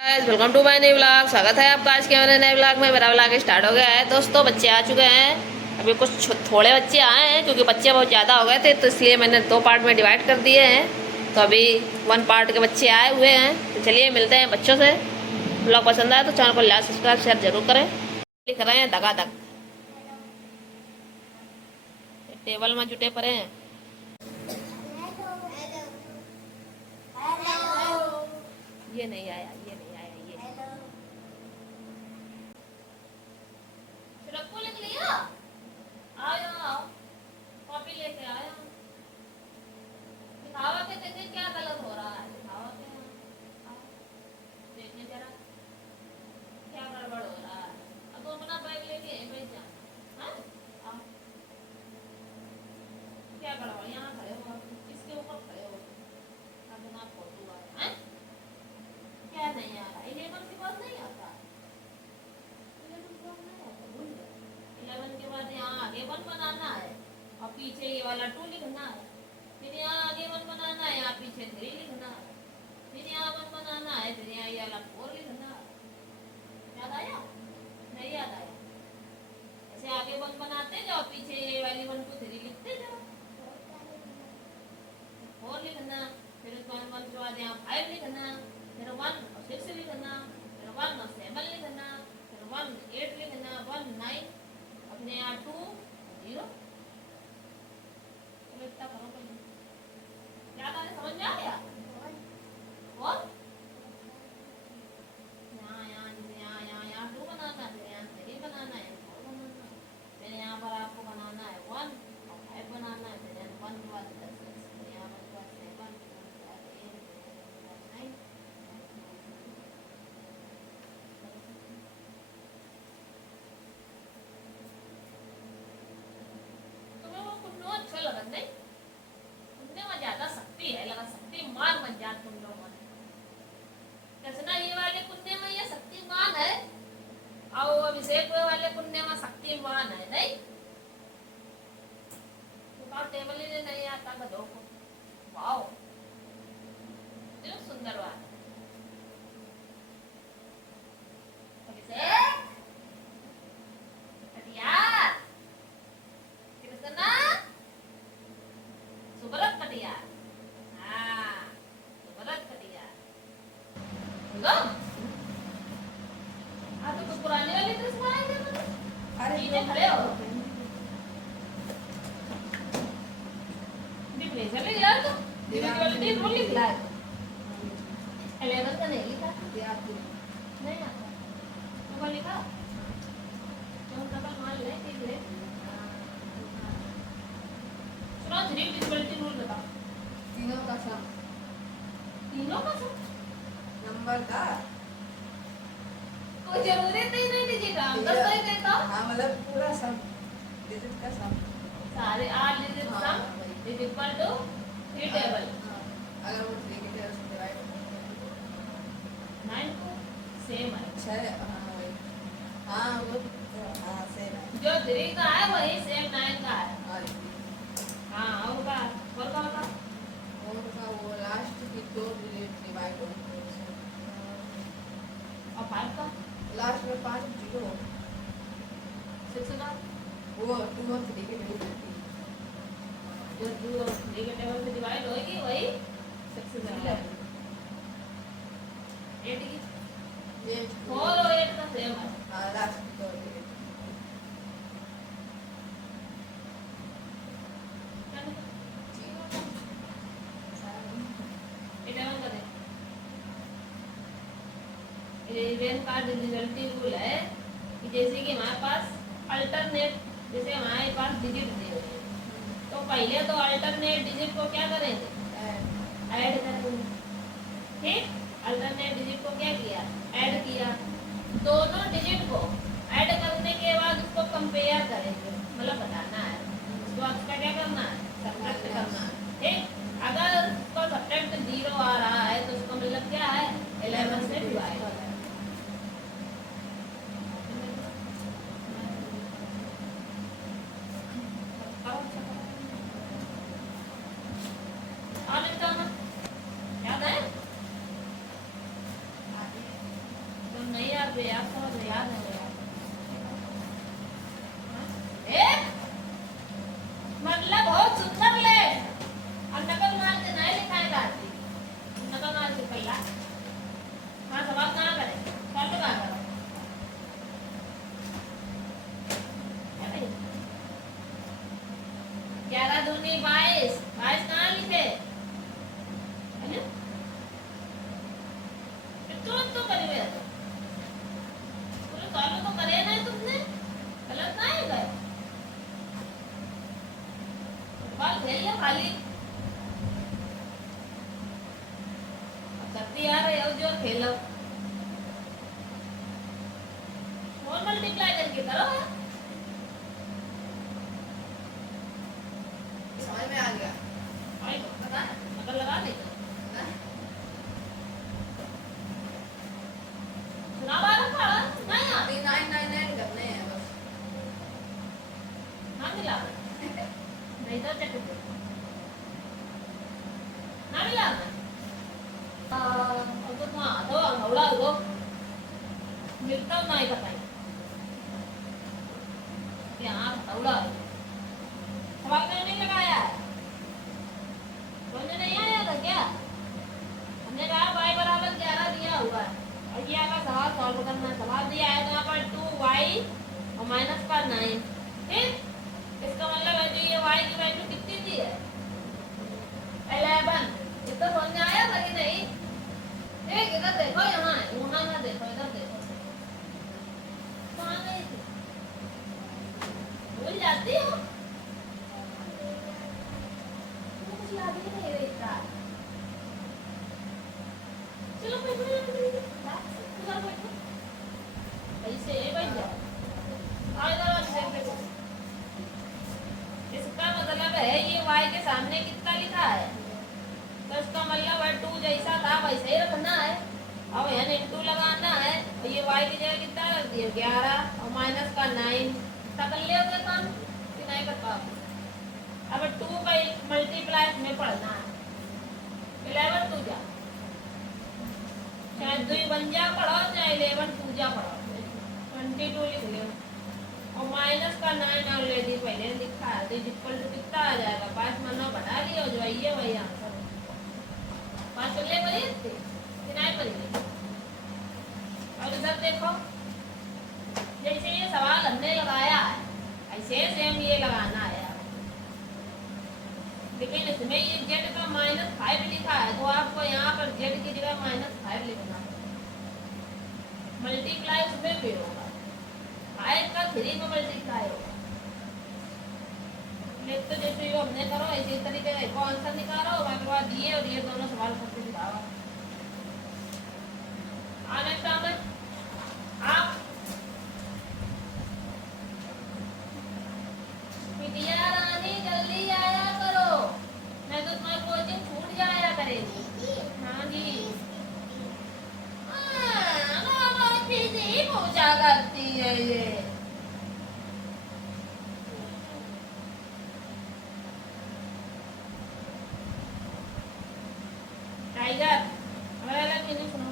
Welcome to my new vlog. स्वागत है आपका आज के मेरे नए व्लॉग में। मेरा व्लॉग स्टार्ट हो गया है दोस्तों। बच्चे आ चुके हैं। अभी कुछ थोड़े बच्चे आए हैं क्योंकि बच्चे बहुत ज़्यादा हो गए थे, तो इसलिए मैंने 2 पार्ट में डिवाइड कर दिए हैं। तो अभी 1 पार्ट के बच्चे आए हुए हैं। तो चलिए मिलते हैं बच्चों से। व्लॉग पसंद आए तो चैनल को लाइक सब्सक्राइब शेयर जरूर करें। लिख रहे हैं दगा दग, टेबल में जुटे पड़े हैं। ये नहीं आया, ये नहीं आया, ये रखो। लिख लिया, आया कॉपी लेके आया। दिखावा के देखे क्या गलत हो रहा है। दिखावा के देखने जरा क्या गड़बड़ हो रहा है। अब तो अपना बैग लेके बैठ जा। हाँ क्या गड़बड़, यहाँ खड़े हो, इसके ऊपर खड़े हो। अपना फोटो आया है, क्या नहीं आ रहा। 11 के बाद नहीं आता। 11 के बाद यहाँ आगे 1 बनाना है और पीछे ये वाला 2 लिखना है। फिर यहाँ आगे 1 बनाना है, यहाँ पीछे 3 लिखना है। फिर यहाँ 1 बनाना है, फिर यहाँ ये वाला 4 लिखना है। याद आया? नहीं याद आया? ऐसे आगे 1 बनाते जाओ, पीछे ये वाली 1 2 3 लिखते जाओ। 4 लिखना, फिर उसके बाद 1 के बाद यहाँ 5 लिखना, फिर 1 और 6 लिखना, फिर 1 और 7 लिखना, फिर 1 8 लिखना, 1 9, अपने यहाँ 2 0। चलो इतना करो पहले। क्या था, समझ में आ गया? और यहाँ 2 बनाना, फिर यहाँ 3 बनाना है, 4 बनाना है, फिर यहाँ पर आपको बनाना है 1 और 5 बनाना है, फिर 1 के बाद 10, फिर यहाँ 1 के बाद 7, 1 के बाद 8, 9। तुम्हें वो कुन्नू अच्छा लगा नहीं? कुन्ने में ज्यादा शक्ति है, लगा शक्तिमान बन जा तुम लोग। कृष्णा ये वाले कुन्ने में ये शक्तिमान है और अभिषेक वाले कुन्ने में शक्तिमान है नहीं? तो टेबल ही नहीं आता गधों को। वाओ कितना सुंदर बात। अभिषेक, कटियार, कृष्णा, सुब्रत कटियार। हाँ सुब्रत कटियार। तो कुछ पुराने वाली ड्रेस बनाई थे। अरे नीचे खड़े हो, ब्लेजर ले यार। तो दीदी वाली ड्रेस बोल लिख ला। 11 का नहीं लिखा, नहीं आता तो वो लिखा तो डबल मान ले कि ले। सुनो 3 डिसेबिलिटी रूल बताओ। तीनों का सम, तीनों का सम नंबर का कोई जरूरत नहीं डिजिट हम तो सही देता। हाँ मतलब पूरा सम, डिजिट का सम, सारे 8 digit sum is equal to 3 table. अगर वो 3 के टेबल से डिवाइड 9 को सेम है। 6, हाँ वो हाँ सेम है। जो 3 का है वही सेम 9 का है। हाँ हाँ और का बता वो लास्ट की 2 डिजिट डिवाइड हो और 5 का लास्ट में 5 0 6 का वो 2 और 3 के डिजिट जो 2 और 3 के टेबल से डिवाइड होगी वही 6 का 8 की ये 4 और 8 का सेम है। हाँ लास्ट की 2 डिजिट इलेवन का डिजिटलिटी रूल है कि जैसे कि हमारे पास अल्टरनेट, जैसे हमारे पास डिजिट दी हुई है तो पहले तो अल्टरनेट डिजिट को क्या करेंगे, ऐड करेंगे। ठीक, अल्टरनेट डिजिट को क्या किया, ऐड किया। दोनों डिजिट को ऐड करने के बाद उसको कंपेयर करेंगे, मतलब बताना है उसको उसका क्या करना है, सब्ट्रैक्ट करना है। ठीक, अगर उसका सब्ट्रैक्ट 0 आ रहा है तो उसका मतलब क्या है, 11 से डिवाइड हो रहा है। याद है? पे आप समझ में याद है यार ए मतलब बहुत सुंदर ले और नकल मार के नहीं लिखाएगा आती नकल मार के पहला हाँ सवाल कहाँ करें कर लो कहाँ करो क्या भाई 11 दूनी 22 22 कहाँ लिखे है ना तुरंत तो करी हुए पूरे सॉल्व तो करे नहीं तुमने गलत ना है गए बाल खेल लो खाली शक्ति आ रही है जो खेलो स्मॉल मल्टीप्लाई करके करो समझ में आ गया आई तो पता है अगर लगा ले सुना बार का नहीं यार अभी 999 करने हैं बस ना मिला नहीं तो चेक कर ना मिला तो वहाँ तो हौला हो मिलता नहीं पता है यहाँ हौला सवाल नहीं लगाया समझ नहीं आया था क्या हमने कहा y बराबर 11 दिया हुआ है और ये आपका सवाल सॉल्व करना है सवाल दिया है तो यहाँ पर 2y और माइनस का 9 ठीक इसका मतलब है जो ये y की वैल्यू कितनी दी है 11 इतना समझ में आया था कि नहीं ठीक इधर देखो यहाँ वहाँ ना देखो इधर देखो कहाँ गई थी भूल जाती हो कुछ याद ही नहीं रहता चलो बैठो ऐसे बैठ जाओ इसका मतलब है ये y के सामने कितना लिखा है तो इसका मतलब है 2 जैसा था वैसे ही रखना है अब यहाँ इनटू लगाना है और ये y की जगह कितना रख दिया 11 और माइनस का 9 कर लियोगे काम कि नहीं कर पाओगे अब 2 का मल्टीप्लाई में पढ़ना है 11 2 जा चाहे 2 बन जा पढ़ो चाहे 11 2 जा पढ़ो 22 लिख लो और माइनस का 9 ऑलरेडी पहले लिखा है तो इक्वल टू कितना आ जाएगा 5 मानो बढ़ा लियो जो ये वही आंसर 5 ले पड़ी थी कि नहीं पड़ी और इधर देखो जैसे ये सवाल हमने लगाया है ऐसे सेम ये लगाना है लेकिन इसमें ये z का -5 लिखा है तो आपको यहाँ पर z की जगह -5 लिखना है मल्टीप्लाई उसमें भी होगा 5 का 3 में मल्टीप्लाई होगा तो जैसे ये हमने करो इसी तरीके का एक आंसर निकालो उसके बाद दिए और ये दोनों सवाल करके दिखाओ नेक्स्ट आप बिटिया रानी जल्दी आया करो नहीं तो तुम्हारी कोचिंग छूट जाया करेगी हाँ जी पूछा करती है ये टाइगर हमारा अलग नहीं सुनो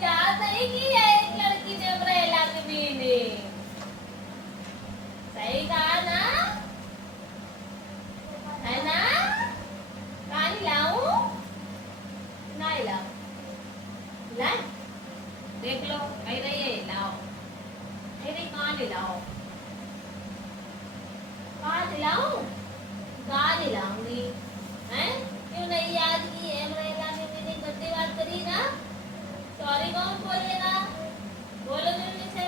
क्या सही किया एक लड़की ने अम्ब्रेला के बीने सही कहा ना है ना कहानी लाऊं नहीं लाऊं ला देख लो नहीं रही है लाओ नहीं रही कहाँ लाओ कहाँ दिलाऊं कहाँ दिलाऊंगी हैं क्यों नहीं याद की है अम्ब्रेला के बीने गंदी बात करी ना सॉरी कौन बोलेगा बोलो जल्दी से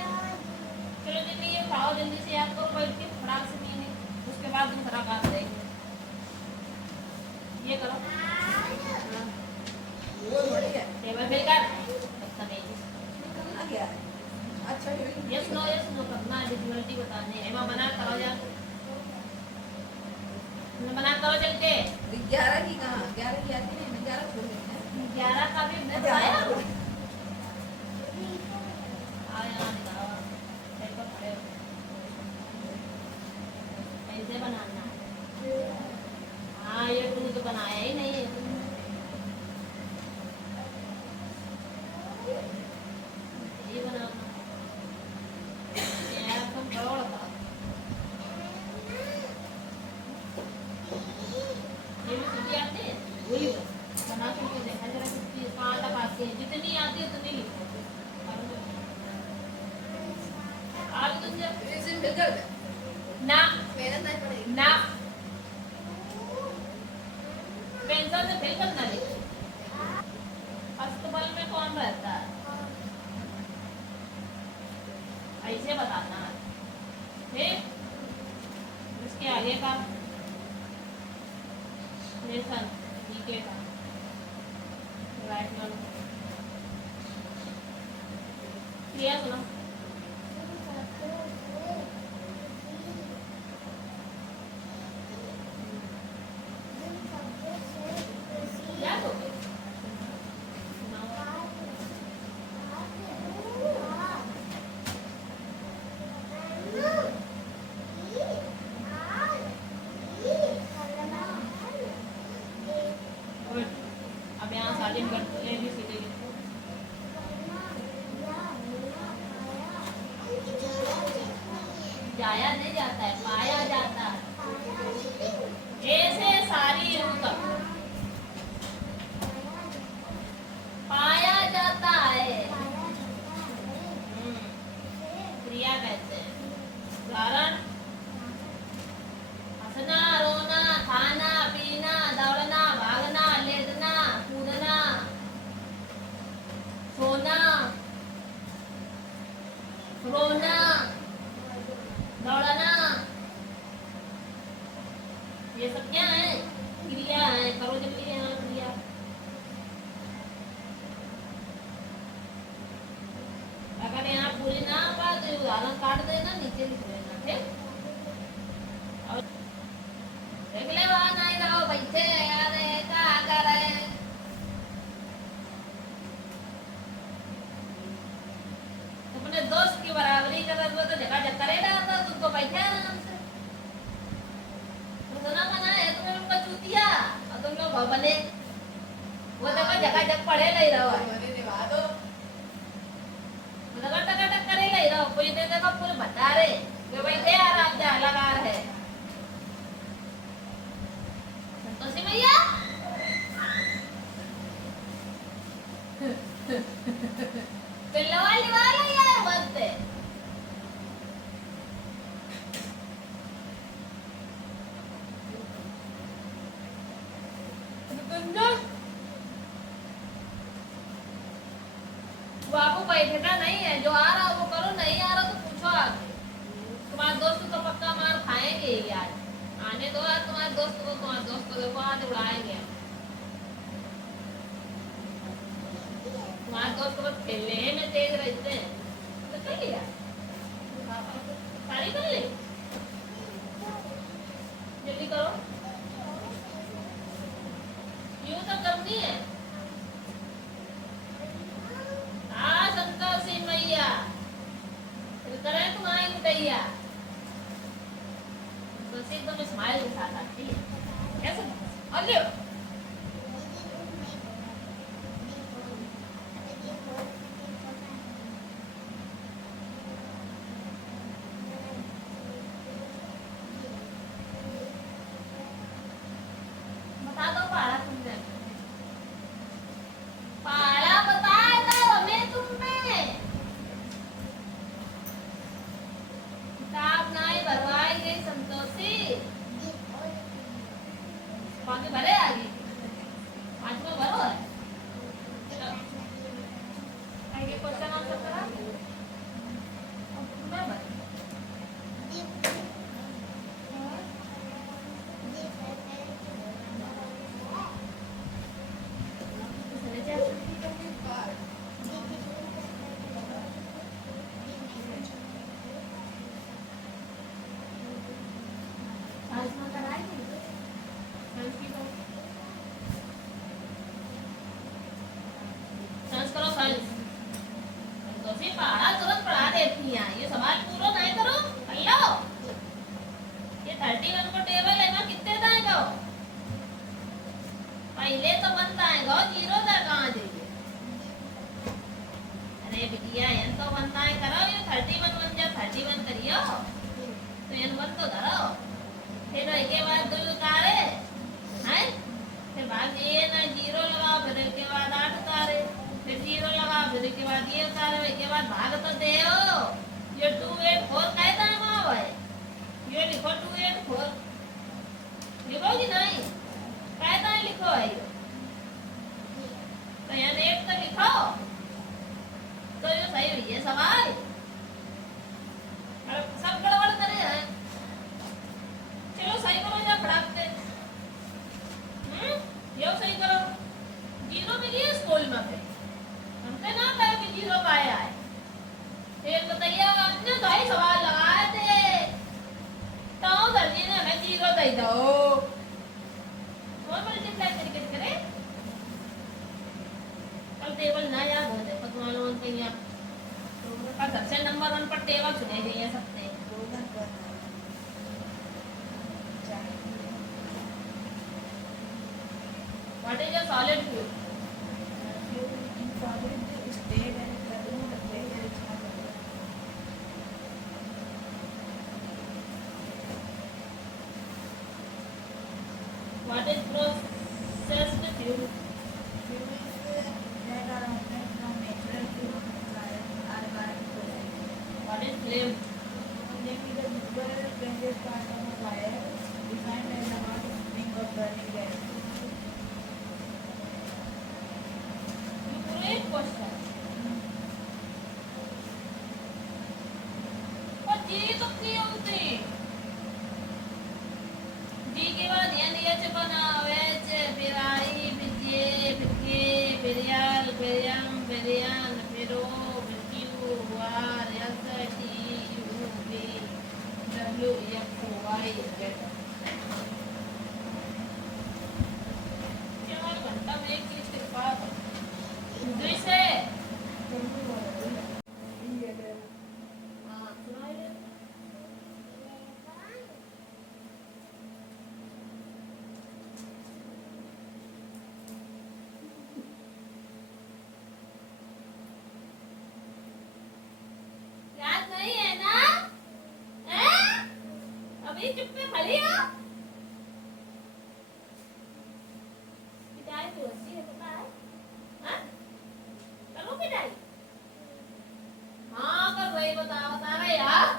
चलो जल्दी ये खाओ जल्दी से याद करो बैठ के फटाक से पीने उसके बाद दूसरा काम करेंगे ये करो वो बड़ी है टेबल पे कर तमीज करना क्या है अच्छा यस नो करना डिफिकल्टी बताने है मैं बना करो जा बना करो चल के 11 की कहाँ 11 की आती नहीं 11 छोड़ देते हैं 11 का भी मैं बताया आया कर दे ना मेहनत नहीं पड़ेगी ना पेंसिल से फिल करना है अस्तबल में कौन रहता है ऐसे बताना है फिर इसके आगे का लेसन जीके का राइट में क्रिया सुना याद हो गया सुनाओ गुड अब यहाँ साजिम कर ए बी सी डी लिखो जाया नहीं जाता है पाया जाता है ऐसे सारी रूह तक पाया जाता है क्रिया कहते हैं उदाहरण हंसना रोना खाना पीना दौड़ना भागना लेटना कूदना सोना रोना दौड़ना ये सब क्या है क्रिया है करो जब क्रिया है क्रिया अगर यहाँ पूरी ना पा तो ये उदाहरण काट देना नीचे लिख देना ठीक और देख ले वहाँ नहीं रहो बैठे यार क्या कर रहे हैं अपने दोस्त की बराबरी कर रहे हो तो जगह जग करेगा तो तुमको बैठे आराम से सुना मना है तुम्हें उनका चूतिया और तुम लोग भवने वो देखो जगह जग पढ़े नहीं रहो मैंने निभा दो लगा टका टक करे नहीं रहो कोई दे देखो पूरे बता रहे कि बैठे आराम से लगा रहे संतोषी मैया पिल्लवा लिवा लो यार बनते बाबू बैठना नहीं है जो आ रहा वो करो नहीं आ रहा तो पूछो आगे तुम्हारे दोस्त तो पक्का मार खाएंगे ही आज आने दो आज तुम्हारे दोस्त को देखो आज उड़ाएंगे तुम्हारे दोस्त को खेलने में तेज रहते हैं तो कर लिया सारी कर ली जल्दी करो यूं तो करनी है संतोषी मैया करे तुम्हारी मुटैया तो एकदम स्माइल के साथ आती है कैसे अल्ले बता दो पहाड़ा तुमने पहाड़ा बताया था हमें तुमने किताब नहीं भरवाई गई संतोषी पानी भरे आगे पाँच में भरो है आगे क्वेश्चन आंसर करा मैं भर साइंस करो साइंस तो फिर पढ़ा तुरंत पढ़ा देती हैं ये सवाल पूरा नहीं करो हेलो ये 31 को टेबल है ना कितने आएगा पहले तो बनता आएगा 0 तक कहाँ जाइए अरे बिटिया ये तो बनता है करो ये 31 बन जा 31 करियो तो ये बन तो धरो फिर एक बाद 2 उतारे हैं फिर बाद ये ना 0 लगाओ फिर एक बाद 8 उतारे फिर 0 लगाओ फिर एक बाद ये उतारे एक बाद भाग तो दे ये 2 8 4 कैसा है लिखो 284 लिखो कि नहीं कहता है लिखो है ये तो यहाँ नेट तो लिखो तो ये सही हुई है सवाल और सब गड़बड़ करे हैं चलो सही करो या पढ़ाते यो सही करो जीरो मिली है स्कूल में पे हमने ना कहा कि जीरो पाया है फिर बताइए आपने तो ही सवाल लगाए थे तो सर जी ने हमें जीरो दे दो और मल्टीप्लाई करके करे कल टेबल ना याद हो जाए तुम्हारे मन के यहाँ तो सबसे नंबर 1 पर टेबल सुने गए सकते what is a solid fuel in solid state and current pressure is not available. What is processed fuel Fuels that are obtained from natural fuels are carbon. What is flame Flame is the visible branded part of a fire defined as the amount of heating of burning gas. Great question और जी तो की होती जी के बाद यानी H बनावे च फिर आई फिर जे फिर के फिर यल फिर एम फिर एन फिर ओ फिर Q R S T U V W X Y Z केवल घंटा में एक चीज के पास दूसरे हाँ सुनाइए याद नहीं है ना हैं? अभी चुप में खड़ी हो पिटाई तो अच्छी है पता है हाँ? करो पिटाई हाँ कर वही बता रहे यार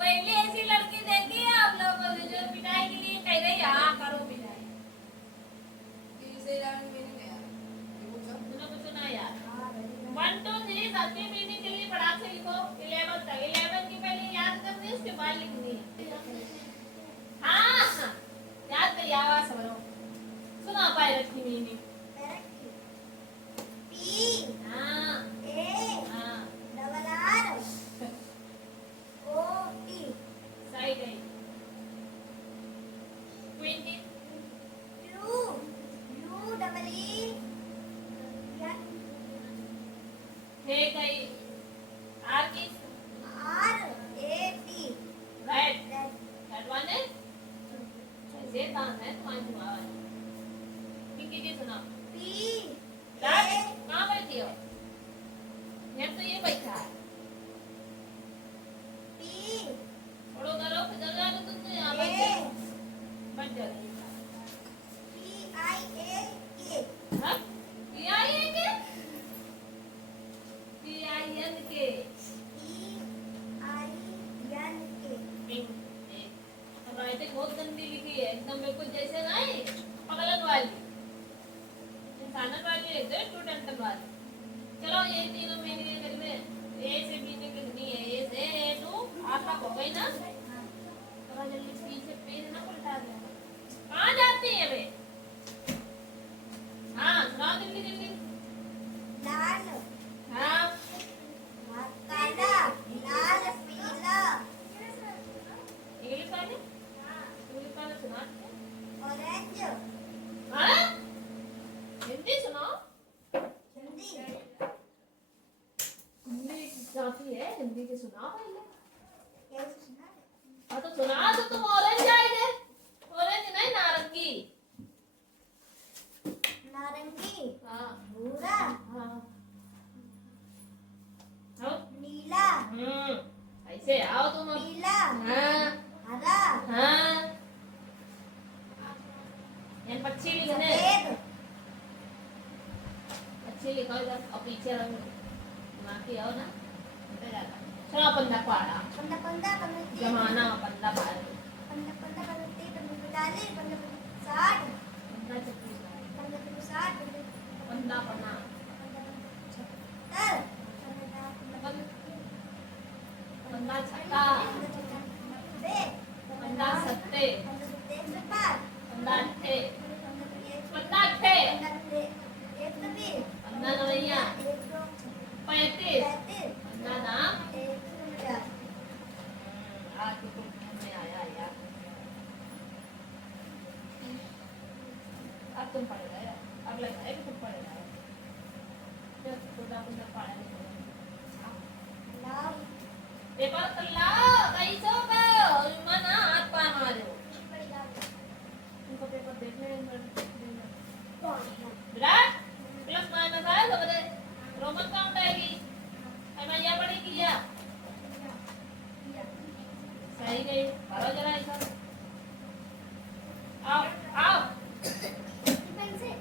पहले ऐसी लड़की देखी है आप लोगों ने जो पिटाई के लिए कह रही हाँ करो पिटाई तूने कुछ सुना यार 1 2 3 सबके मीनिंग के लिए फटाक से लिखो 11 तक 11 की पहले याद करनी उसके बाद लिखनी है हाँ हाँ याद करिए आवाज समझो सुना पायरट की मीनिंग हाँ हाँ सही गई 20 है गई आर की राइट दैट वन है ऐसे दान है तुम्हारी तुम्हारा पिंकी की सुना दैट कहाँ बैठी हो ये तो ये बैठा है छोड़ो करो फिर जाओ तुमसे यहाँ बैठे बैठ जाओ हाँ PIN के राइटिंग बहुत गंदी लिखी है एकदम बिल्कुल जैसे नहीं पगलन वाली इंसानन वाली है जो स्टूडेंट वाली चलो ये तीनों मीनिंग लिखने ए से मीनिंग लिखनी है ए से ए टू आपका हो गई ना थोड़ा जल्दी पीछे पेज ना पलटा दे कहाँ जाती है बे हाँ सुनाओ जल्दी जल्दी हाँ इंग्लिश वाले इंग्लिश वाले सुना हाँ हिंदी सुनाओ हिंदी काफी है हिंदी की सुनाओ पहले हाँ तो सुना तो तुम ऑरेंज आएंगे ऑरेंज नहीं नारंगी हाँ हाँ नीला ऐसे आओ तुम अब। पीला हाँ हरा हाँ ये पक्षी लिखने सफेद अच्छे लिखो इधर और पीछे रंग माँ की आओ ना इधर जाता Siya panda para. Panda-panda, panda-panda. Zamana panda para. Panda-panda, panda-panda, panda-panda, panda-panda, Panda chakki. panda-panda, Panda pana. Panda chakka. Panda satte. Panda atte. Panda atte. Panda नवैया. 35. पन्ना नाम. आज तो कुछ में आया यार. अब तुम पढ़ रहे हो. अब लगता है कि तुम पढ़ रहे हो. तो थोड़ा कुछ पढ़ा नहीं. पेपर कल्ला कैसो का मना हाथ पा मारो. उनको पेपर देखने विराट प्लस माइनस आया तो बता रोमन काउंट आएगी. मैं यह पढ़ेगी या सही गई. भरो जरा ऐसा. आओ आओ. पेंसिल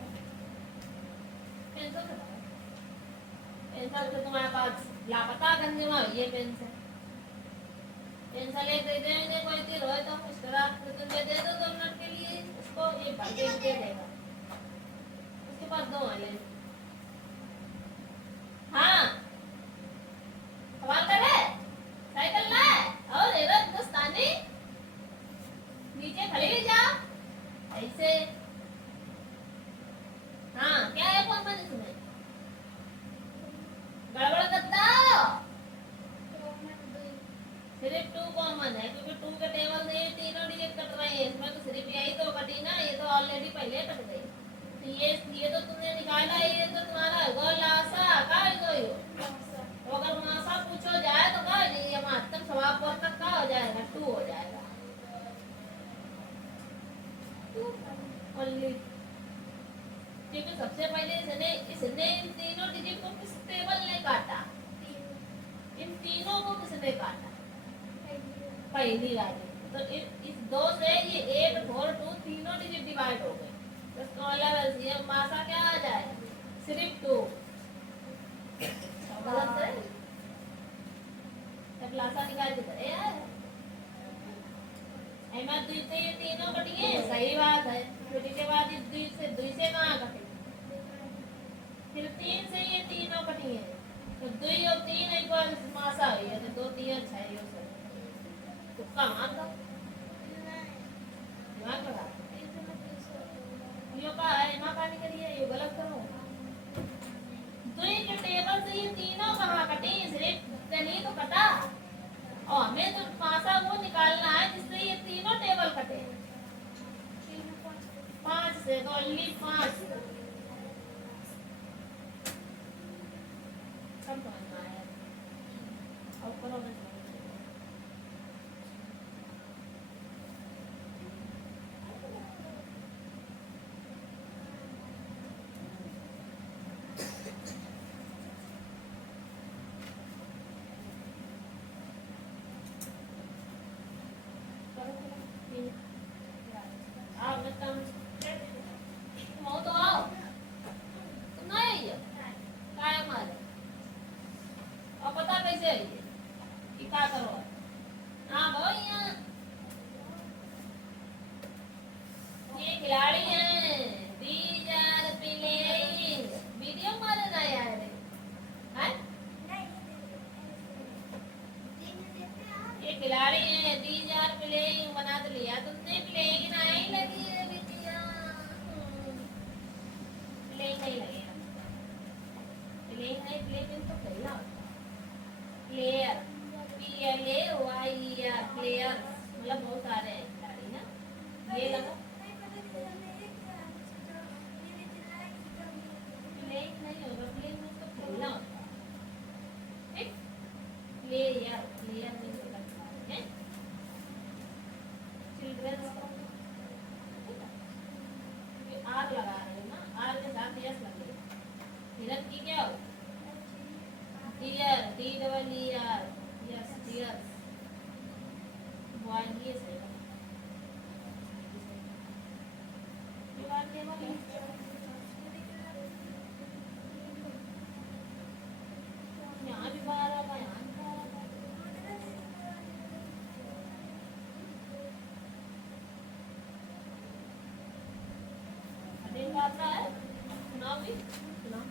तो तुम्हारे पास लापता करने में ये पेंसिल. पेंसिल एक दे देंगे कोई तीर हो तो इस तरह तुम दे दो 2 मिनट के लिए उसको. ये भर के दे देगा. उसके बाद 2 वाले. हाँ सवाल करे साइकिल लाए और इधर हिंदुस्तानी नीचे खड़ी रह जा ऐसे. हाँ क्या है कौन बने इसमें गड़बड़ करता. सिर्फ 2 कॉमन है क्योंकि 2 के टेबल से ये तीनों डिजिट कट रहे हैं. इसमें तो सिर्फ यही तो कटी ना. ये तो ऑलरेडी पहले कट गई. तो ये तो तुमने निकाला. ये तो तुम्हारा गोलासा का गई हो. तो अगर मासा पूछो जाए तो का ये महत्तम सवाब पर तक का हो जाएगा 2 हो जाएगा. ओनली क्योंकि सबसे पहले इसने इन तीनों डिजिट को किस टेबल ने काटा. इन तीनों को किसने काटा पहली वाली. तो इस 2 से ये 8 4 2 तीनों डिजिट डिवाइड हो गए. तो इसका मतलब ये मासा क्या आ जाए सिर्फ 2. गलत है. तब लासा निकाल के दे यार. एमा 2 से ये तीनों कटिए सही बात है. छोटी के बाद इस 2 से कहाँ कटे. फिर 3 से ये तीनों कटिए. तो 2 और 3 एक बार मासा हुई है. तो 2 3 6 ये सब तुक्का मार दो. दिमाग लगा. यो का है एमा का नहीं करिए. ये गलत करो. 2 के टेबल से ये तीनों कहाँ कटे. सिर्फ नहीं तो कटा. और हमें तो मासा वो निकालना है जिससे ये तीनों टेबल कटे. 5 से तो ओनली 5 सब समझ में आया. अब करो बस. आप बताओ मो तो आओ. तुम नहीं आई है काय मारे. और पता कैसे आई है कि क्या करो. हाँ भैया ये खिलाड़ी हैं. बीजार प्लेइंग वीडियो मारे ना यार. हैं ये खिलाड़ी हैं. बीजार प्लेइंग बना तो लिया तुमने. प्लेइंग नहीं लगी है बिटिया. प्लेइंग नहीं लगेगा. प्लेइंग नहीं. प्लेइंग तो खेलना होता. प्लेयर PLAYER प्लेयर मतलब बहुत सारे हैं खिलाड़ी ना. ये लगा प्लेइंग नहीं होगा. प्लेइंग में तो खेलना होता है. ठीक. प्लेयर नहीं होगा है. चिल्ड्रंस आर लगा रहे हो ना. आर के साथ यस लगेगा. हिरन की क्या हो deer DEER yes dear. One ये सही है. ये बात क्या बोली. यहाँ भी 12 का यहाँ भी 12 का. अभी सुनाओ।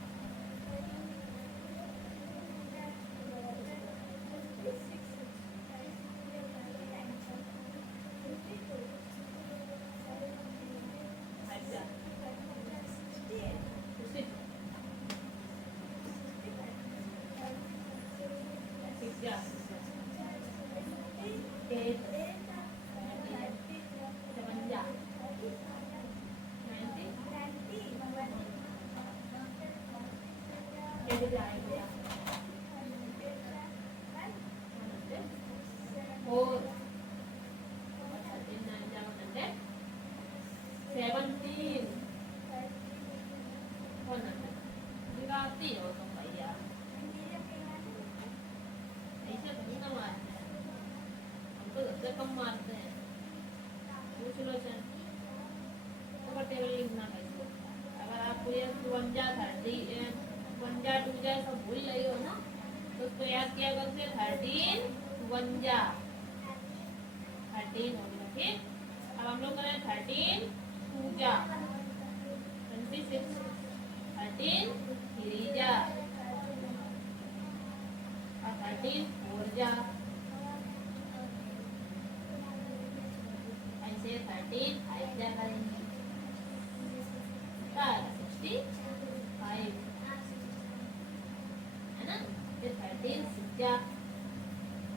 अच्छा उसी पिज्जा एट 57 90 एट जाएगा फोर 17 दिखाती हो तुम भैया ऐसे थोड़ी ना मारते हैं हम तो सबसे कम मारते हैं पूछ लो चल तो टेबल लिखना है इसको अगर आपको ये 52 30 52 टूजा सब भूल रही हो ना तो उसको याद किया करते 13 52 13 हो गया ठीक अब हम लोग करें 13 टूजा 26 13 थ्रीजा और 13 फोरजा ऐसे 13 फाइवजा करेंगे 65 है ना फिर 13 सिक्सजा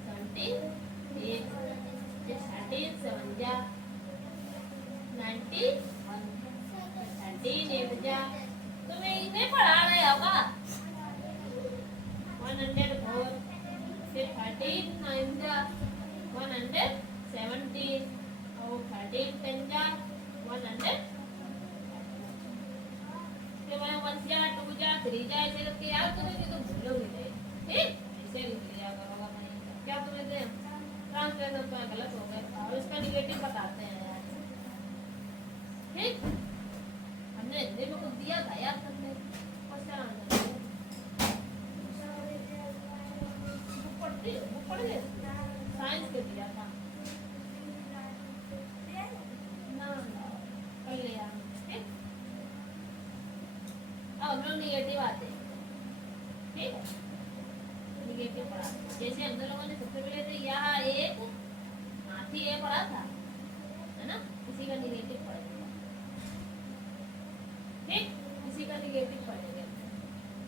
17 8 फिर 13 सेवनजा 91 13 एटजा तुम्हें इन्हें पढ़ा रहे होगा 104 फिर 13 9 117 और 13 10 100 फिर मैं 1 जा 2 जा 3 जा ऐसे करके याद करोगे तो भूलोगे नहीं ठीक ऐसे लिख लिया करोगा नहीं क्या तुम्हें दे ट्रांसलेशन तो गलत हो गया और इसका निगेटिव बताते हैं यार ठीक हमने हिंदी में कुछ दिया था याद करने क्वेश्चन आंसर पढ़ ले साइंस के दिया था ना कर लिया ठीक अब हम लोग निगेटिव आते हैं ठीक है निगेटिव पढ़ा जैसे हम लोगों ने सबसे पहले तो यहाँ एक हाथी ये पढ़ा था है ना इसी का निगेटिव पढ़ेगा ठीक इसी का निगेटिव पढ़ेगा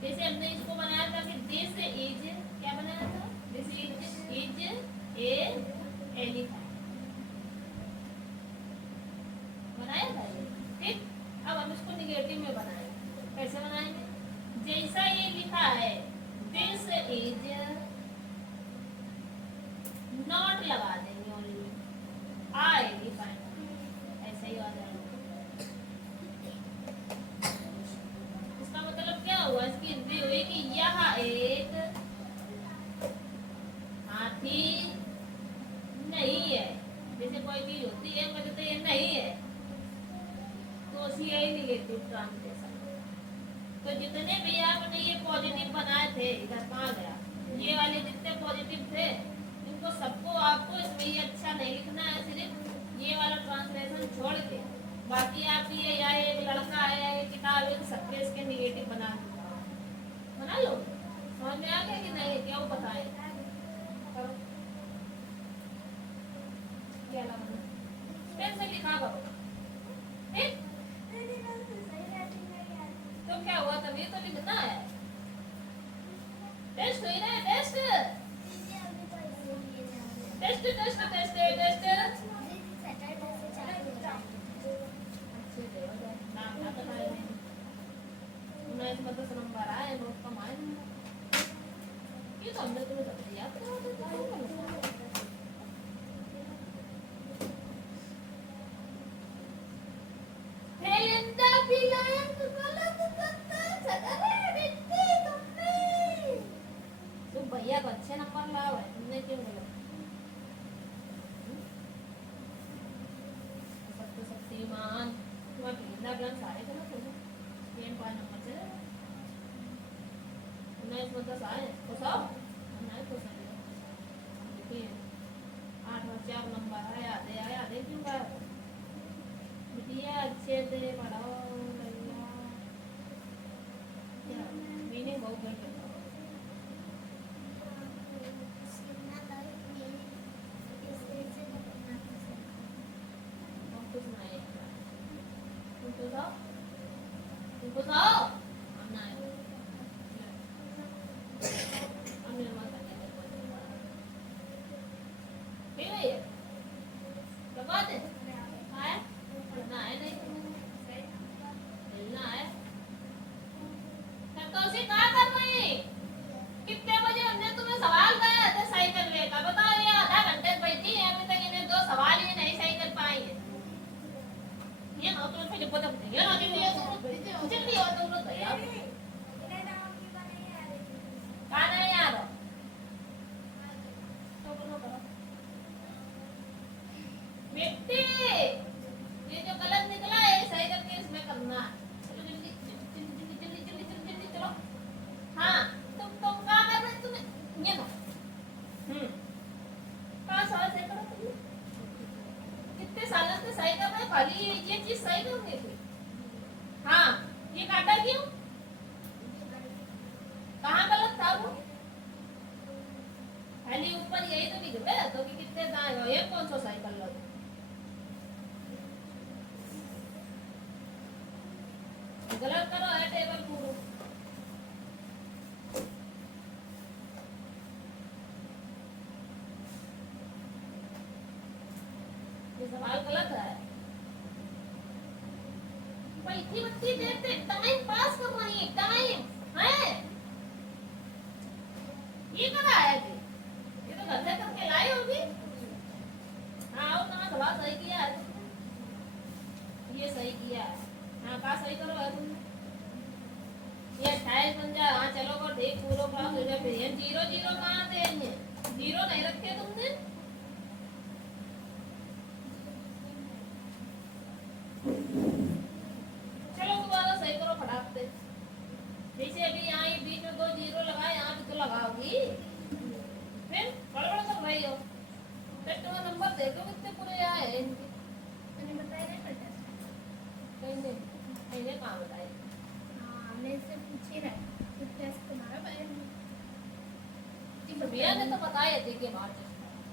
जैसे हमने इसको बनाया था कि दिस इज क्या बनाया था दिस इज ए एलिफेंट बनाया था ये ठीक अब हम इसको निगेटिव में बनाएंगे कैसे बनाएंगे जैसा ये लिखा है दिस इज नॉट लगा देंगे ओनली आ एलिफेंट ऐसे ही आ जाएगा इसका मतलब क्या हुआ इसकी हिंदी हुई कि यह एक हाथी नहीं है जैसे कोई चीज होती है मतलब तो ये नहीं है तो उसी यही निगेटिव ट्रांसलेशन तो जितने भी आपने ये पॉजिटिव बनाए थे इधर कहाँ गया ये वाले जितने पॉजिटिव थे इनको सबको आपको इसमें ये अच्छा नहीं लिखना है सिर्फ ये वाला ट्रांसलेशन छोड़ के बाकी आप ये या एक लड़का है या किताब है सबके इसके निगेटिव बना लो समझ में आ गया कि नहीं क्या बताए करो क्या लगा पेन से लिखा करो ठीक तो क्या हुआ तभी तो लिखना है टेस्ट हुई ना test test test test test अच्छे दे नाम ना बताए उन्हें मतलब नंबर आए नोट कम आए ये तो हमने तुम्हें सब दिया भैया को अच्छे नंबर लाओ है तुमने क्यों गलत शक्तिमान तुम्हारा बिंदा ग्रंथ सारे गलत हो गए गेम 5 नंबर से 19 मतलब सारे खुश आओ नहीं खुश है देखिए 8 और 4 नंबर आया आधे क्यों का बिटिया अच्छे से पढ़ाओ कितने ये जो गलत निकला है सही करके इसमें करना है। चलो जल्दी जल्दी जल्दी जल्दी जल्दी जल्दी जल्दी चलो। हाँ तुम कहाँ कर रहे तुम्हें ये करो। कहाँ साल से करो तुमने कितने सालों से सही कर रहे हो खाली ये चीज सही करनी थी। हाँ ये काटा क्यों कहाँ गलत था वो खाली ऊपर यही तो लिख रहे तो कि कितने दाएं हो ये कौन सा साइकिल लो गलत करो है टेबल पूरा ये सवाल गलत है भाई इतनी बच्ची देते टाइम पास कर रही है टाइम है ये कहाँ है जी ये तो घर से करके लाई होगी। हाँ और कहाँ थोड़ा सही किया है तुमने ये सही किया है। हाँ कहाँ सही करो है तुमने ये 28 बन जाए। हाँ चलो को ठीक पूरा क्लास हो जाए फिर ये 0 0 कहाँ थे ये 0 नहीं रखे तुमने। चलो दोबारा सही करो फटाक से जैसे अभी यहाँ ये बीच में 2 0 लगाए यहाँ भी तो लगाओगी फिर बड़बड़ कर रही हो। टेस्ट में नंबर देखो कितने पूरे आए हैं इनके मैंने बताया नहीं पता कहीं मैंने कहाँ बताए। हाँ मैं इससे पूछ ही रहा कुछ टेस्ट तुम्हारा बयान भैया ने तो बताए थे कि बात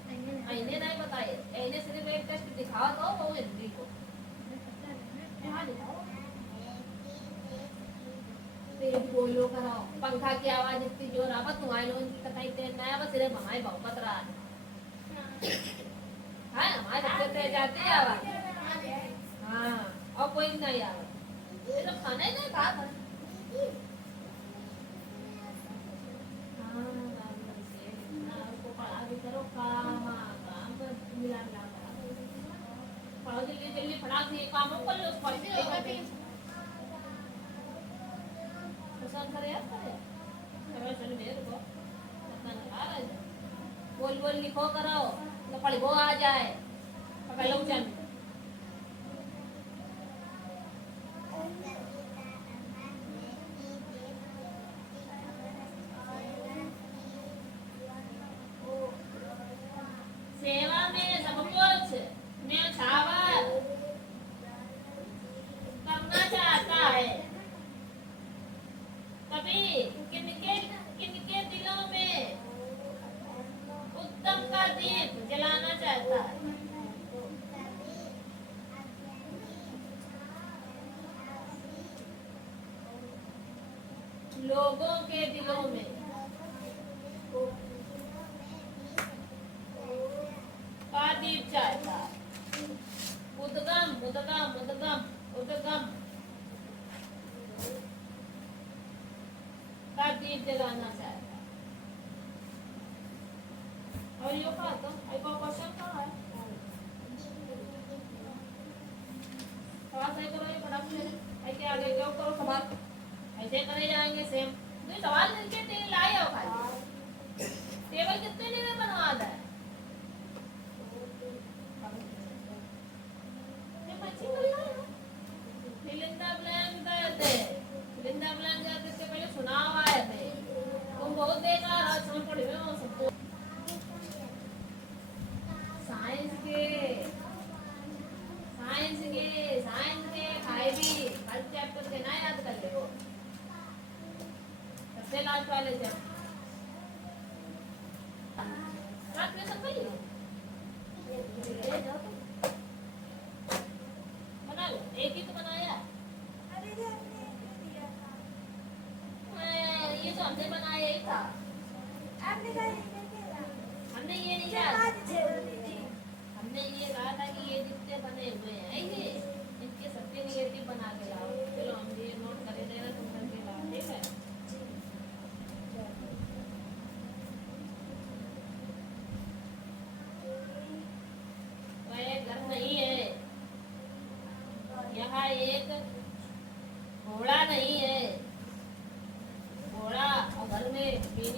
नहीं इन्हें नहीं बताए इन्हें सिर्फ एक टेस्ट दिखा दो वो हिंदी को यहाँ दिखाओ तेज बोलो कराओ पंखा की आवाज इतनी जोर आवा तुम्हारे लोगों की कटाई तेज नया बस सिर्फ हमारे बहुत रहा है हमारे बच्चे तेज जाती है आवाज। हाँ और कोई नहीं आवाज ये तो खाना ही नहीं खा था। पढ़ा भी करो काम मिला पढ़ो जल्दी जल्दी फटाक से कामों कर लो पढ़ते पसंद करे यार करे चलो चलो मेरे को पता नहीं आ रहा है बोल बोल लिखो करो तो पढ़ वो आ जाए पकड़ लो चल सेवा में सब कुछ में छावर करना चाहता है कभी किनके दिलों में उत्तम का दीप जलाना चाहता है। लोगों के दिलों में का दीप चाहता है। उद्गम उद्गम उद्गम उद्गम का दीप जलाना चाहता है। और यो कहा तो आई को क्वेश्चन कहाँ है थोड़ा सही करो ये फटाफट से ऐसे आगे क्यों करो सवाल ऐसे करे जाएंगे सेम तो सवाल मिलके तेल लाए हो खाली टेबल कितने ने बनवा दा है ये बच्ची कर लो फिलिंदा ब्लैंक थे फिलिंदा ब्लैंक जाते थे पहले सुनाव आए थे तुम बहुत बेकार आज समझ पड़ी हो सबको साइंस के खाए भी हर चैप्टर के ना याद कर ले सबसे लास्ट वाले चैप्टर रात में सब पढ़ी बना लो एक ही तो बनाया ये तो हमने बनाया ही था हमने ये नहीं कहा हमने ये कहा था कि ये जितने बने हुए हैं ये इनके सबके निगेटिव बना के लाओ चलो हम ये नोट कर देना तुम करके लाओ ठीक है। वह घर नहीं है यहाँ एक घोड़ा नहीं है घोड़ा और घर में पीने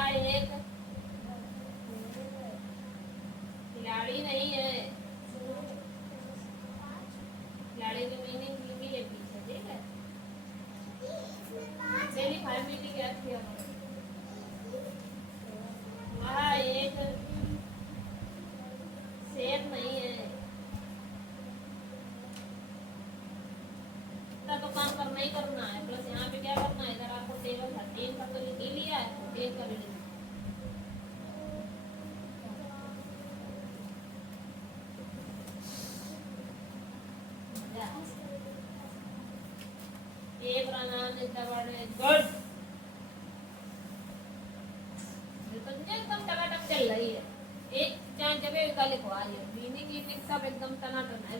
वहाँ एक खिलाड़ी नहीं है, खिलाड़ी की मीनिंग लिखी है पीछे, ठीक है। डेली 5 मीनिंग याद किया करो। वहाँ एक शेर नहीं है। इतना तो काम करना ही करना है, प्लस यहाँ पे क्या करना है, इधर आपको टेबल 13 का तो लिख ही लिया है, 14 का भी लिख। एक नाम जितना बड़े गुड, तो एकदम टकाटक चल रही है। एक चार जगह का लिखवा लिया, मीनिंग मीनिंग सब एकदम टनाटन है।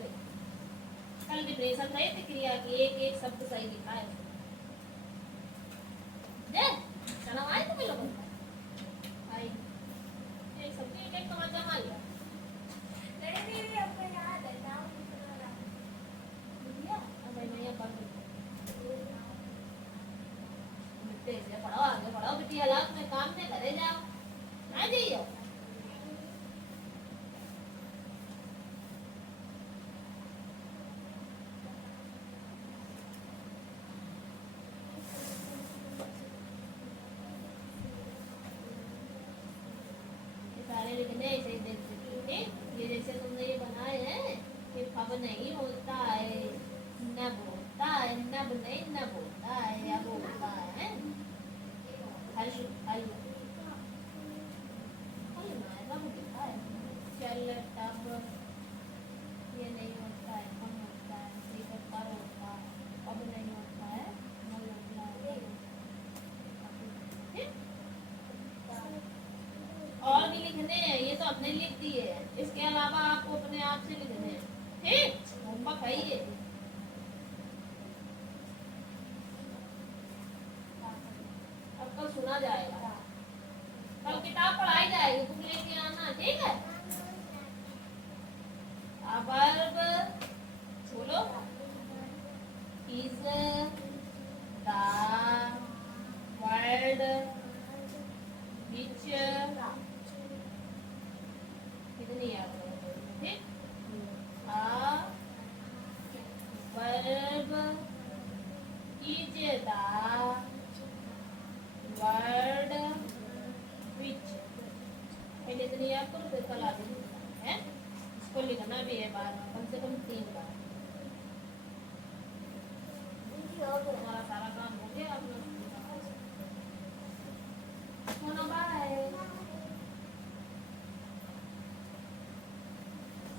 कल डिप्रेशन है तो क्रिया की एक एक शब्द सही लिखा है। देख तनाव आए तुम्हें लोगों का भाई, एक सबकी एक एक तमाचा मार लिया। लड़े दीदी आपको याद है नाम कितना रहा? बुझिया अब मैं ये कर मिट्टे से पढ़ो, आगे पढ़ो, बिटिया लाख में काम में करे जाओ, ना जाइयो। सारे लिखने ऐसे ही देखते थे, ये जैसे तुमने ये बनाए हैं कि खब नहीं होता है, न बोलता है, नब नहीं न बोलता है, या बोलता है हर्ष हल चल तब ये नहीं होता है, हम होता है, ठीक है, पर होता है, अब नहीं होता है, न होता है, ठीक? और भी लिखने हैं, ये तो अपने लिख दिए हैं, इसके अलावा आपको अपने आप से लिखने हैं, ठीक? होमवर्क है ये। अब कल सुना जाएगा, कल किताब पढ़ाई जाएगी, बुक लेके आना, ठीक है। वर्ब बोलो, इज द वर्ड विच, कितनी याद करो, ठीक। A verb is the word which, पहले इतनी याद करो फिर कल आगे है, इसको लिखना भी है बार कम से कम 3 बार। हमारा सारा काम हो गया, आप लोग सोना बाय।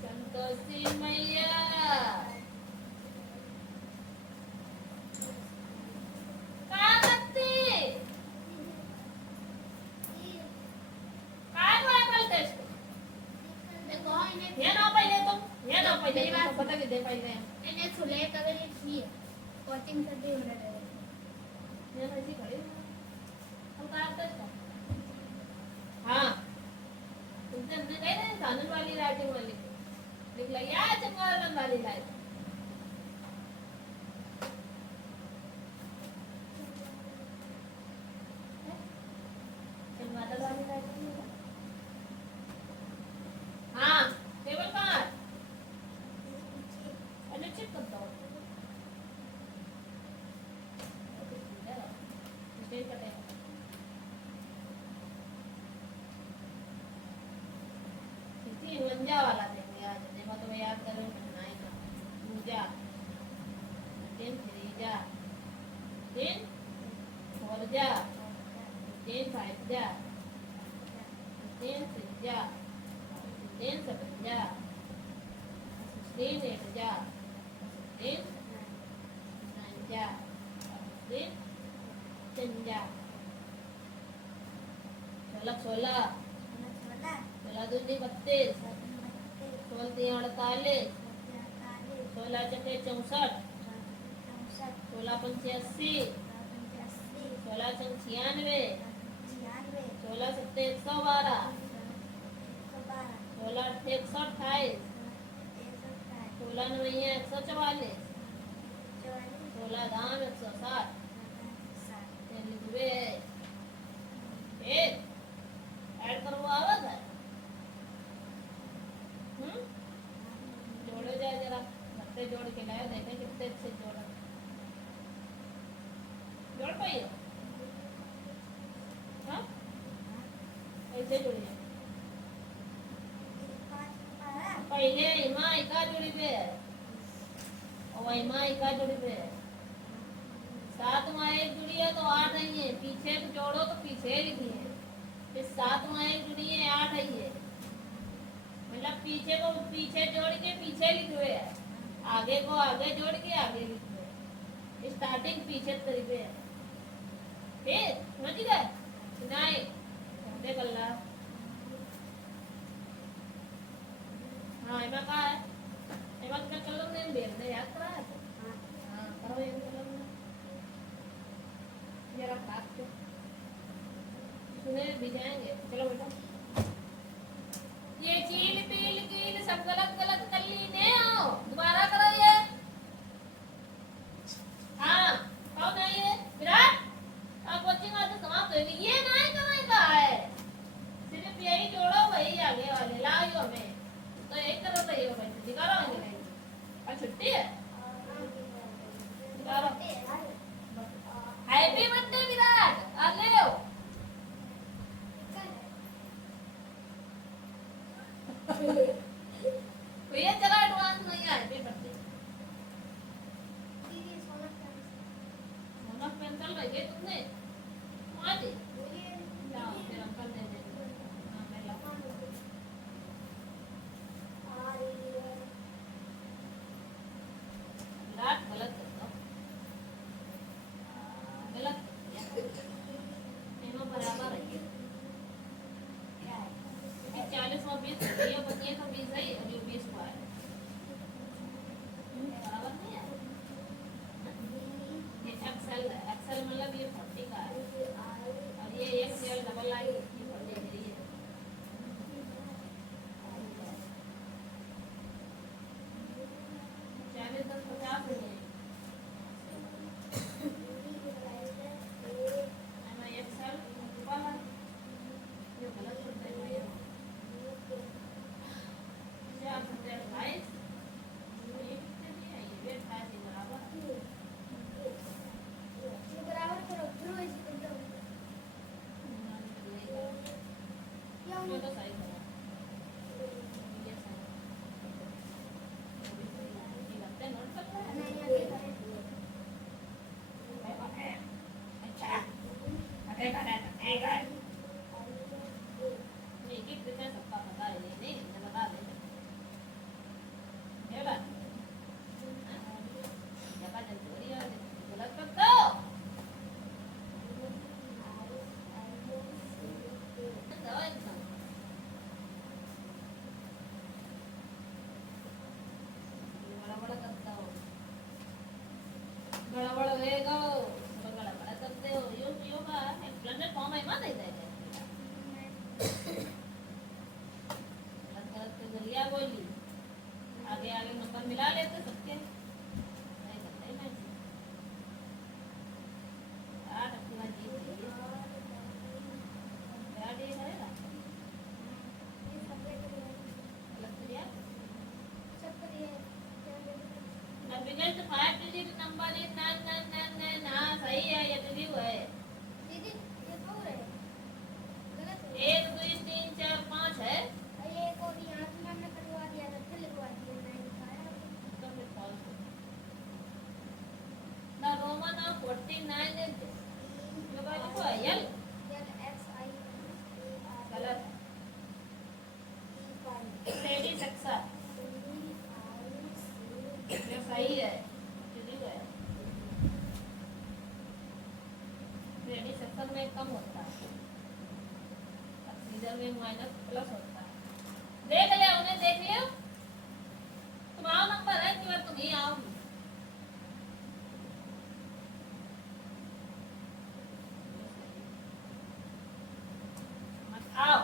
संतोषी मैया कहाँ लगती? कहाँ हुआ कल टेस्ट? देखो इन्हें ये ना पहले तुम, ये ना पहले, मेरी बात पता कि दे पहले इन्हें सुले कभी लिखी है कोचिंग से भी उन्हें रहे ये ऐसी खड़ी हम कहाँ टेस्ट है? हाँ तुमसे हमने कही ना सानन वाली राइटिंग वाली लिख लिया, चंगारन वाली लाइट चंगारन वाली राइटिंग। हाँ टेबल पर अरे चेक कर दो, स्टेज का टाइम किसी लंजा वाला देंगे आज, देखो तो याद करो बनाएगा पूजा दिन फ्रीजा दिन फोरजा दिन फाइवजा दिन सिक्सजा दिन सेवनजा दिन एटजा दिन नाइनजा दिन टेनजा 16 16 दूनी 32 16 तीन 48 16 चौके 64 16 पंचे 80 16 चंग 96 16 सत्ते 112 16 अट्ठे 128 16 नवैया 144 16 धाम 160 लिखवे एक सीधे जुड़िए पहले इमा इका जुड़ी पे है और इमा इका जुड़ी पे है सातवां एक जुड़ी है तो आठ नहीं है पीछे को जोड़ो तो पीछे लिखी है फिर सातवां एक जुड़ी है आठ ही है मतलब पीछे को पीछे जोड़ के पीछे लिखे हुए है आगे को आगे जोड़ के आगे लिखे हुए है स्टार्टिंग पीछे तरीके है फिर समझ गए नहीं दे कल्ला हाँ इमा कहा है इमा का कलम ने भेज दे याद करा है हाँ करो ये कलम जरा बात के सुने भी जाएंगे चलो बेटा ये चील पील कील सब गलत गलत कर ली ने आओ दोबारा करो ये हाँ कौन है ये विराट आप कोचिंग आते समाप्त होगी ये नहीं कमाई का है सिर्फ यही जोड़ो वही आगे वाले लाओ हमें तो एक करो तो ये भाई दिखा रहा हूँ और छुट्टी है दिखा रहा हैप्पी बर्थडे विराट आ ले आओ भैया चला एडवांस नहीं है हैप्पी बर्थडे सोना पेंसिल लगे तुमने आज लाओ फिर अंकल दे देंगे हाँ मैं लाऊं विराट गलत करता गलत तीनों बराबर है 40 और 20 ये 25 और 20 है और ये 20 हुआ है बराबर नहीं है ये एक्सेल है एक्सेल मतलब ये 40 का है और ये एक्सेल डबल आई ये 40 मेरी है 40 10 50 है मैं एक्सेल वाला ये गलत होता है भैया सबका पता है नहीं बता दे गलत करते हो गड़बड़ होएगा गड़बड़ करते हो यो का एक्सप्लेनेड फॉर्म है मत दे गलत के जरिया बोली आगे आगे नंबर मिला लेते सबके नहीं करते मैं आठ अपना जीत क्या डे करेगा गलत दिया बिगड़ तो 5 डिजिट नंबर इज 9999 हाँ सही है ये दीदी हुआ है दीदी ये कौन है गलत है 1 2 3 4 5 है ये को यहाँ से हमने करवा दिया था फिर लिखवा दिया नहीं लिखाया तो फिर false है। The Roman of 49 is जो का लिखो है यल गलत लेडी सक्सा ये सही है दीदी हुआ है लेडी सक्सा में कम होता है ऑक्सीजन में माइनस प्लस होता है देख लिया उन्हें देख लिया तुम आओ नंबर है कि बार तुम ही आओ मत आओ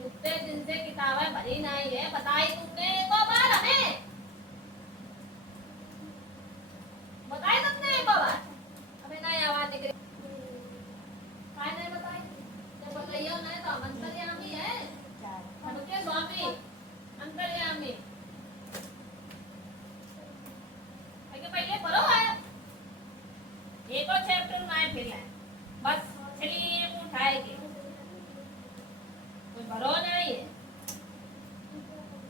जितने दिन से किताबें भरी नहीं है बताई तुमने एक बार हमें बताई तुमने एक बार हमें नहीं आवाज दिख रही काय नहीं बताई जब बताइयो नहीं तो अंतर्यामी है सबके स्वामी अंतर्यामी आगे पहले पढ़ो है एक और चैप्टर खिलाए बस चलिए मुंह उठाएगी कोई भरो नहीं है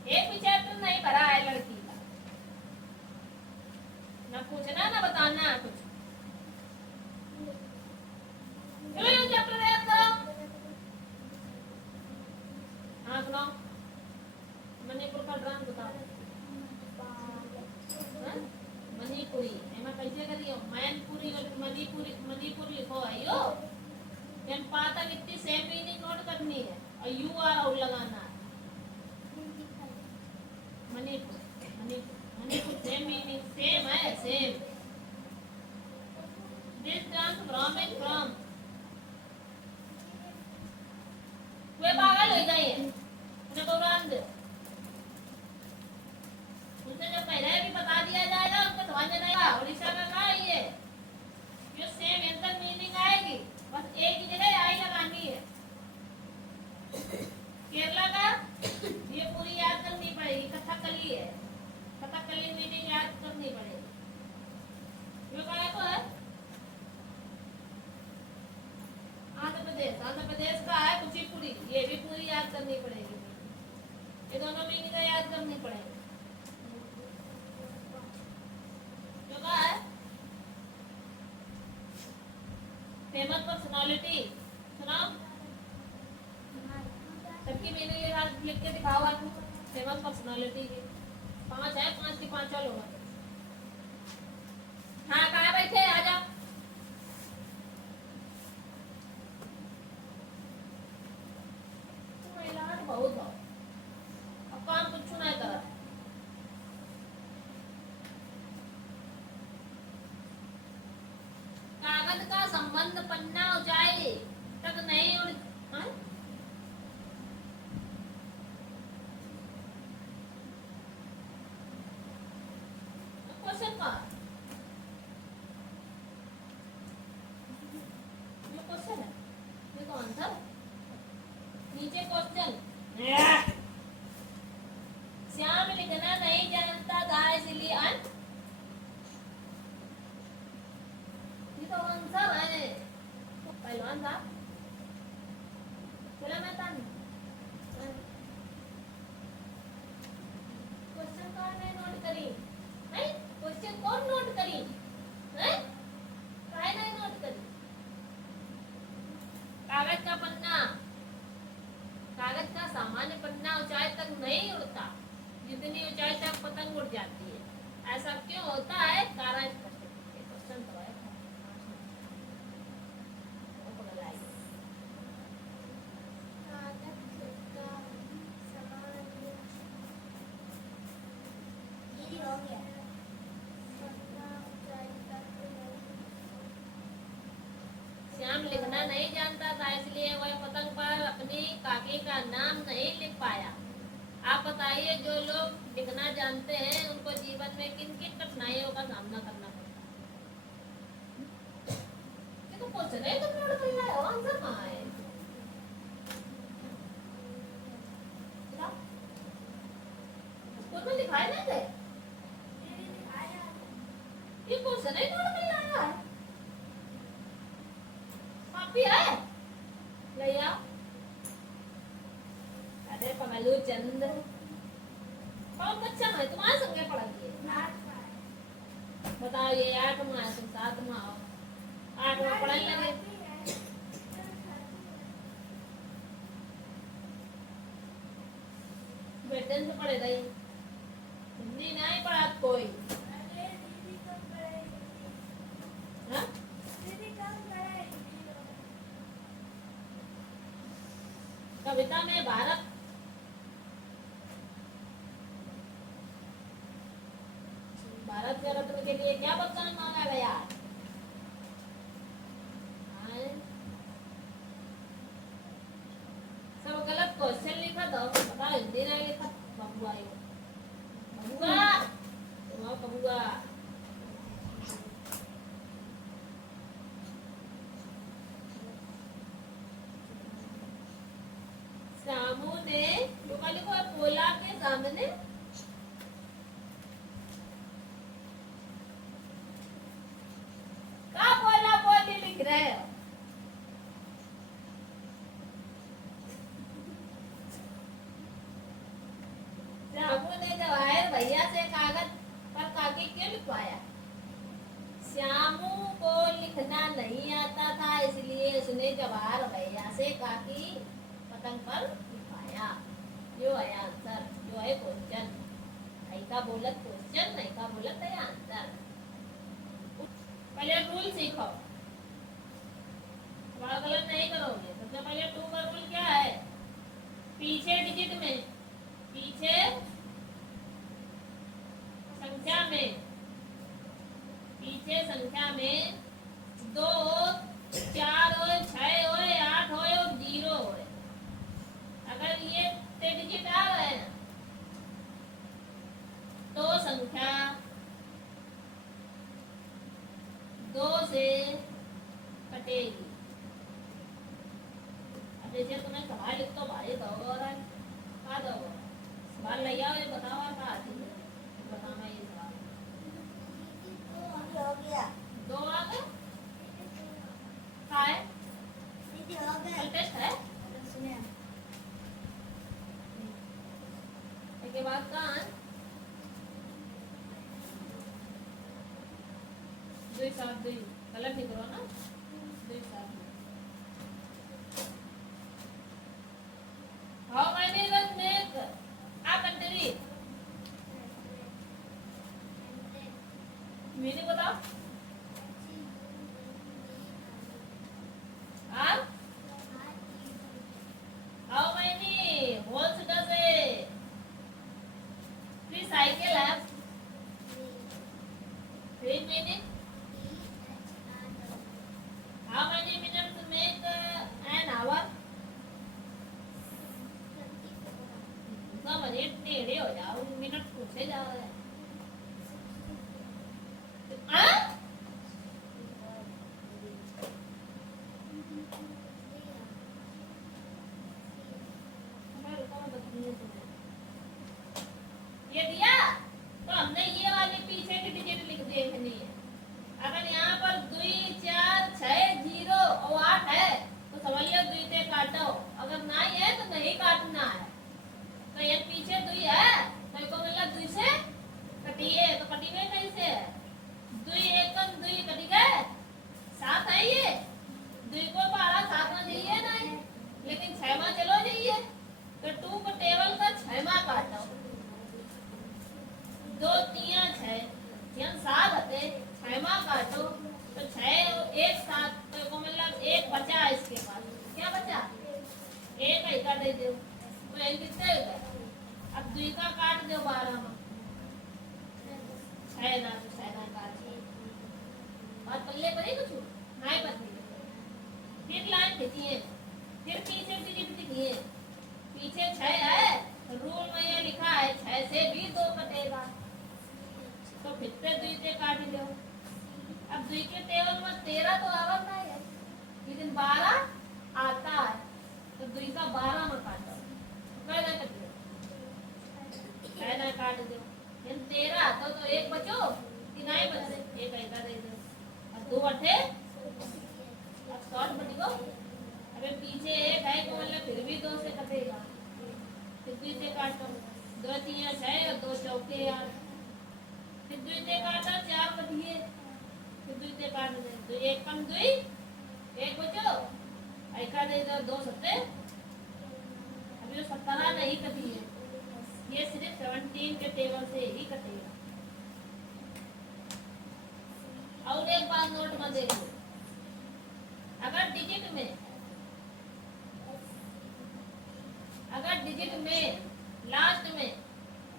एक भी चैप्टर नहीं भरा है लड़की का ना पूछना ना बताना कुछ चलो ये चैप्टर याद करो हाँ सुनाओ मणिपुर का ड्राम बताओ हाँ? मणिपुरी एमा कैसे करियो मैनपुरी और मणिपुरी लिखो आयो देन पाता कितनी सेम मीनिंग नोट करनी है और यू आर आउट लगाना है मणिपुर सेम मीनिंग सेम है same this dance from and from way पागल हो जाइए उन्हें गौरान दे उनसे जब पहले भी बता दिया जाएगा उनको समझ नहीं आएगा उड़ीसा का कहा ये सेम आंसर मीनिंग आएगी बस एक ही जगह आई लगानी है केरला का ये पूरी याद करनी पड़ेगी कथकली है कथकली मीनिंग याद करनी पड़ेगी ये कहा तो है आंध्र प्रदेश का है कुचिपुड़ी ये भी पूरी याद करनी पड़ेगी ये दोनों मीनिंग याद करनी पड़ेगी जो कहा है फेमस पर्सनालिटी सुनाओ सबकी मीनिंग ये बात लिख के दिखाओ आपको फेमस पर्सनालिटी की 5 है 5 की 5 चलो हाँ कहाँ बैठे आ जाओ बहुत अब काम कुछ नहीं कर कागज का संबंध पन्ना ऊंचाई तक नहीं उड़ क्वेश्चन का ये क्वेश्चन है ये तो आंसर नीचे क्वेश्चन श्याम लिखना नहीं जानता था इसलिए ये तो आंसर है पहलवान था चला मैं था क्वेश्चन कौन ने नोट करी है क्वेश्चन कौन नोट करी है काय नहीं नोट करी कागज का पन्ना कागज का सामान्य पन्ना ऊंचाई तक नहीं उड़ता जितनी ऊंचाई तक पतंग उड़ जाती है ऐसा क्यों होता है कारण क्वेश्चन तो है श्याम लिखना नहीं जानता था इसलिए वह पतंग पर अपनी काकी का नाम नहीं लिख पाया आप बताइए जो लोग लिखना जानते हैं उनको जीवन में किन किन कठिनाइयों का सामना करना पड़ता है ये तो क्वेश्चन है तुम नोट कर लाए हो आंसर कहाँ है स्कूल में दिखाए नहीं थे ये क्वेश्चन है नोट कर लाया है कॉपी है ले आओ अरे पगलू चंद्र कौन बच्चा है तुम्हारे संगे पढ़ाइए बताओ ये 8वां है तुम 7वां हो 8वां पढ़ाई लगे बेटे से पढ़े गई हिंदी नहीं पढ़ा कोई हाँ? कविता में भारत के रत्न के लिए क्या वचन मांगा गया सब गलत क्वेश्चन लिखा था पता हिंदी नहीं लिखा बबुआ बबुआ तुम्हारा बबुआ सामू ने लिखो बोला के सामने का बोला बोली लिख रहे हो? श्यामू ने जवाहिर भैया से कागज पर काकी क्यों लिखवाया? श्यामू को लिखना नहीं आता था, इसलिए उसने जवाहर भैया से काकी पतंग पर लिखवाया। जो है आंसर, जो है क्वेश्चन। नहीं का बोलत क्वेश्चन, नहीं का बोलत है आंसर। पहले रूल सीखो, सवाल गलत नहीं करोगे। सबसे पहले 2 का रूल क्या है? पीछे डिजिट में, पीछे संख्या में, पीछे संख्या में 2 4 हो, 6 हो, 8 हो, 0 हो। अगर ये डिजिट आ रहे हैं तो संख्या 2 से कटेगी। अब जैसे तुम्हें सवाल लिख तो भाई दो और कहा दो सवाल ले आओ, ये बताओ आप आती है बताना ये सवाल। हो गया 2 आ गए, कहाँ है? दीदी हो गया कल टेस्ट है सुनिए इसके बाद कहाँ है? 2 7 2 गलत नहीं करो ना, 2 7 How many will make a country? Meaning बताओ। हाँ? How many holes does a tricycle have? 3 meaning. How many minutes make an hour? Minute टेढ़े हो जाओ, मिनट पूछे जा रहे हैं। ये दिया तो हमने ये वाले पीछे की डिजिट लिख देखनी है। अगर यहाँ पर 2 4 6 0 और 8 है तो समझ लो 2 से काटो, अगर नहीं है तो नहीं काटना है। तो ये पीछे 2 है तो इसको मतलब 2 से कटिए, तो कटिए कैसे? 2 1 2 कटी गए, 7 है ये 2 को 12 7 में जाइए नहीं, लेकिन 6 में चलो जाइए तो 2 को टेबल का 6 में काटो, 2 3 6 यहाँ 7 होते 6 में काटो तो 6 1 7 तो इसको मतलब 1 बचा इसके पास, क्या बचा? 1 ऐसा दे दो तो ये कितने हो गए? अब 2 का काट दो 12 में, 6 ना तो 6 ना काट और पल्ले पड़े कुछ नहीं पड़ती। फिर लाइन खींची है, फिर पीछे डिजिट दिखी है, पीछे 6 है तो रूल में ये लिखा है 6 से भी 2 कटेगा तो फिर से 2 से काट लो। अब 2 के टेबल में 13 तो आवता है लेकिन 12 आता है तो 2 का 12 में काटो, कैसे कट दो? कैसे काट दो? 13 तो 1 बचो कि नहीं बचे? 1 ऐसा दे दो और 2 अठे अब शॉर्ट बटी को। अबे पीछे 1 है तो मतलब फिर भी 2 से कटेगा, फिर 2 से काटो, 2 3 6 और 2 चौके 8, फिर 2 से काटो 4 बटिए, फिर 2 से काट दे तो 1 कम 2 1 बचो ऐसा दे दो 2 सत्ते। अभी तो 17 नहीं कटी है, ये सिर्फ 17 के टेबल से ही कटेगा। और एक बात नोट में देखो, अगर डिजिट में लास्ट में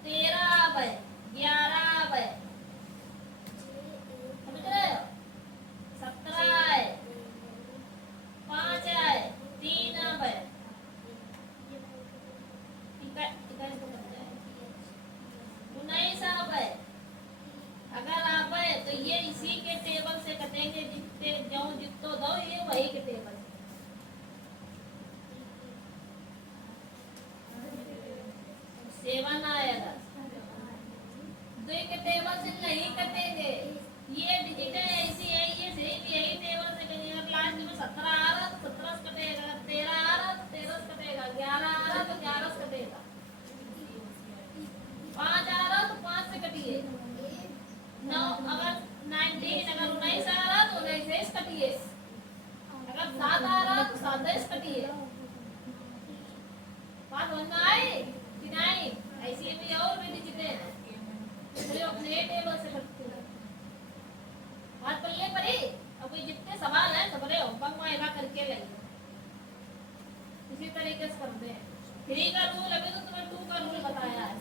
13 आवे 11 आवे, समझ रहे हो? 17 आए 5 आए 3 आवे, 19 आवे। अगर आवे तो ये इसी के टेबल से कटेंगे, जितने जो जितो दो ये वही के टेबल से। 7 आएगा 2 के टेबल से नहीं कटेंगे, ये डिजिट ऐसी है ये सही भी यही टेबल से कटेंगे और लास्ट करती है। बात समझ में आई कि नहीं? ऐसी भी और भी डिजिटें हैं, इसलिए अपने टेबल से करती है। बात कर ले परी। अब कोई जितने सवाल हैं सब रहे हो पंगवाएगा करके लेंगे, इसी तरीके से करते हैं। 3 का रूल अभी तो तुम्हें 2 का रूल बताया है।